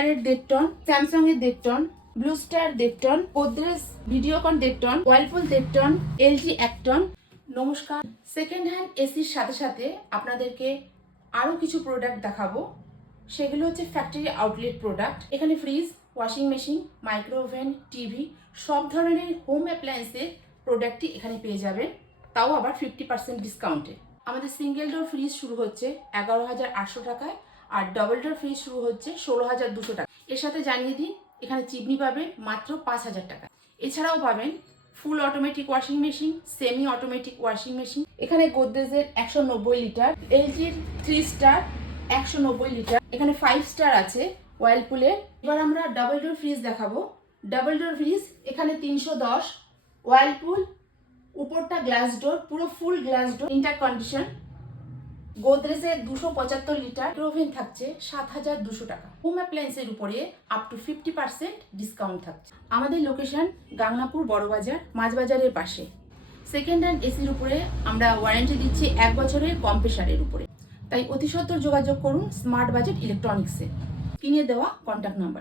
এর 1.5 ton, Samsung এর 1.5 ton, Blue Star 1.5 ton, Godrej Videocon 1.5 ton, Whirlpool 1.5 ton, LG 1 ton. নমস্কার, second hand এসির সাথে সাথে আপনাদেরকে আরও কিছু প্রোডাক্ট দেখাবো। সেগুলো হচ্ছে ফ্যাক্টরি আউটলেট প্রোডাক্ট। এখানে fridge, washing machine, micro oven, TV সব ধরনের হোম অ্যাপ্লায়েন্সের প্রোডাক্টই এখানে পেয়ে যাবেন, তাও আবার 50% ডিসকাউন্টে। আমাদের সিঙ্গেল ডোর ফ্রিজ শুরু হচ্ছে 11,800 টাকায়, আর ডবল ডোর ফ্রিজ শুরু হচ্ছে 16,200 টাকা। এর সাথে জানিয়ে দিই, এখানে চিমনি পাবেন মাত্র 5,000 টাকা। এছাড়াও পাবেন full automatic washing machine, semi automatic washing machine. এখানে গোদরেজের 190 লিটার, এলজির 3 স্টার 190 লিটার, এখানে 5 স্টার আছে ওয়ার্লপুলের। এবার আমরা ডাবল ডোর ফ্রিজ দেখাবো। ডাবল ডোর ফ্রিজ এখানে 310, ওয়ার্লপুল, উপরটা গ্লাস ডোর, পুরো full glass door, inter condition. গোদরেজের 275 লিটার, ওভেন থাকছে 7,200 টাকা। হোম অ্যাপ্লায়েন্সের উপরে আপ টু 50% ডিসকাউন্ট থাকছে। আমাদের লোকেশন গাংনাপুর বড়বাজার, মাছবাজারের পাশে। সেকেন্ড হ্যান্ড এসির উপরে আমরা ওয়ারেন্টি দিচ্ছি 1 বছরের কম্প্রেসারের উপরে। তাই অতি সত্বর যোগাযোগ করুন স্মার্ট বাজেট ইলেকট্রনিক্সে, কিনে দেওয়া কন্ট্যাক্ট নাম্বার।